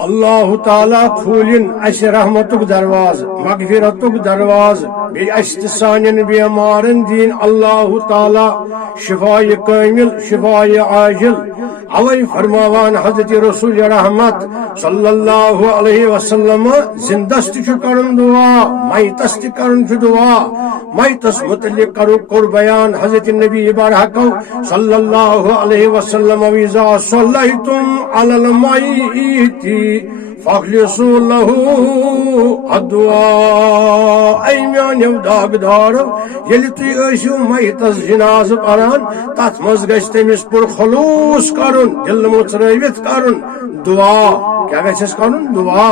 اللہ تعالیٰ کھولن اس رحمتک دروازہ مغفرتک دروازہ بی اس سانین بیمارن دین اللہ تعالیٰ شفائے کامل شفائے عاجل اوی فرماوان حضرت رسول رحمت صلی اللہ علیہ وسلم زندست کرن دعا میتس کرن دعا میتس متعلق کرو بیان حضرت نبی برحق صلی اللہ علیہ وسلم ویزا صلیتم علی المیت فاخلصوا له الدعاء اے میانیو داغدارو یلی تُہۍ ٲسِو میتس جنازٕ پران تتھ منٛز گژھِ تٔمِس پر خلوص کرُن دل مژرٲوِتھ کرُن دعا کیا گژھٮ۪س کرُن دعا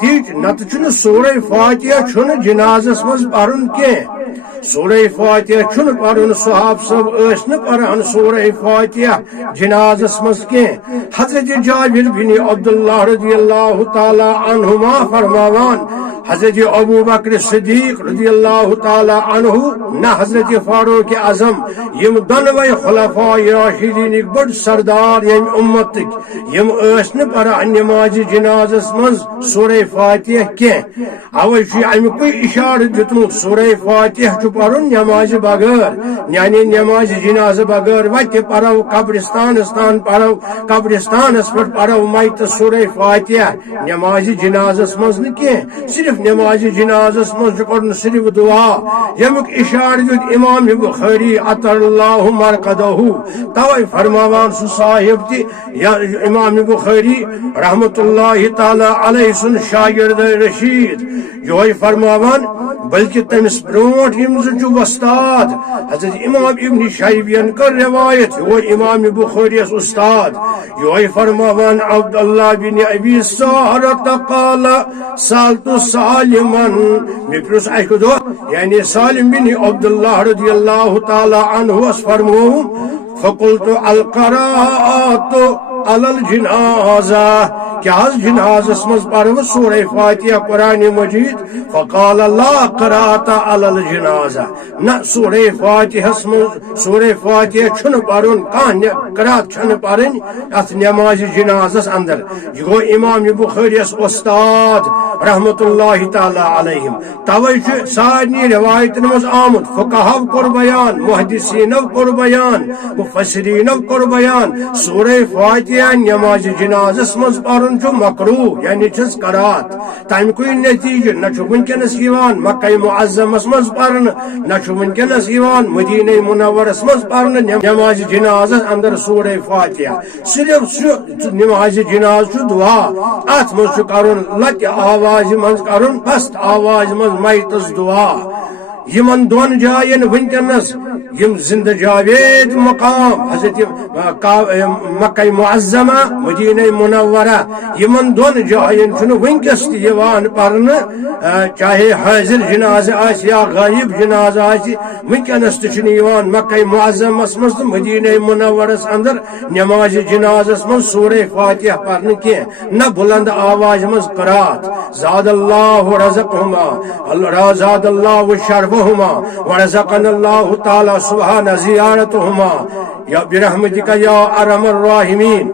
تیٖتۍ نتہٕ چھُنہٕ سورے فاتحہ چھُنہٕ جنازس منٛز پرُن کینٛہہ سورہ فاتحہ چھُنہٕ پرُن صحاب صٲب ٲسۍ نہٕ پران سورہ فاتحہ جنازس منٛز کینٛہہ حضرت جابر بن عبداللہ رضی اللہ تعالی عنہما فرماوان حضرت ابو بکر صدیق رضی اللہ تعالی عنہ نہ حضرت فاروق اعظم یم دونوے خلفاء راشدین بڑ سردار یم امتک یم ٲسۍ نہٕ پران نماز جنازس منٛز سورہ فاتحہ کینٛہہ اوے چھُ امیُکُے اشارٕ دیُتمُت سورہ فاتحہ چھُ پرُن نماز بغٲر یعنی نماز جنازٕ بغٲر وتہِ پرو قبرستانس تان پرو قبرستانس پٮ۪ٹھ پرو میتس سورہ فاتحہ نماز جنازس منٛز نہٕ کینٛہہ صرف نماز جنازس منٛز چھُ کرُن صرف دعا یمیُک اشارٕ دیُت امام بخاری اطہر اللہ مرقدہ توے فرماوان سُہ صاحب تہِ امام بخاری رحمت اللہ تعالی علیہ سُنٛد شاگرد رشید یہوے فرماوان بلکہ تمس برونٹ یم زٕ چھُ وستاد حضرت امام ابن شیبین کر روایت وہ امام بخاری استاد یہوے فرماوان عبداللہ بن ابی سہرۃ قال سالت سالما مے پرُژھ اکہِ دۄہ یعنی سالم بن عبداللہ رضی اللہ تعالی عنہ فرمووُم فقلت القراءۃ علی الجنازہ کیا جنازس مز پرو سورہ فاتحہ قرآن مجید فقال لا قراءۃ علی الجنازہ نہ سورہ فاتحہ سورہ فاتحہ چھن پرن کانٛہہ قرات چھن پرن ات نماز جنازس اندر یہ گو امام بخاری استاد رحمت اللہ تعالی علیہم توے چھ سارنی روایتن مز آمد فقہاو کور بیان محدثینو کور بیان مفسرینو کور بیان سورہ فاتحہ نماز جنازس مز پرن مکروہ یعنی چھس قرات تمیکُے نتیجہ نہ چھُ ونکیٚنس یوان مکہ معظمس مز پرن نہ چھُ ونکیٚنس یوان مدینہ منورس مز پرن نماز جنازس اندر سورہ فاتحہ صرف سُہ نماز جناز چھُ دعا ات مز چھُ کرُن لتہِ آواز مز کرُن پست آواز مز میتس دعا یمن دون جاین ونکیٚنس یم زندہ جاوید مقام حضرت مکہ معظمہ مدینہ منورہ یمن دون جاین چھُنہٕ ونکیٚس تہِ یوان پرنہٕ چاہے حاضر جنازہ آسہِ یا غائب جنازہ آسہِ ونکیٚنس تہِ چھُنہٕ یوان مکہ معظمس منٛز تہٕ مدینہ منورس اندر نماز جنازس منٛز سورہ فاتحہ پرنہٕ کینٛہہ نہ بلند آواز منٛز قرات زاد اللہ رزقہما زاد اللہ شرفہما ورزقنا اللہ تعالی سبحان زیارتہما یا برحمتک یا ارحم الراحمین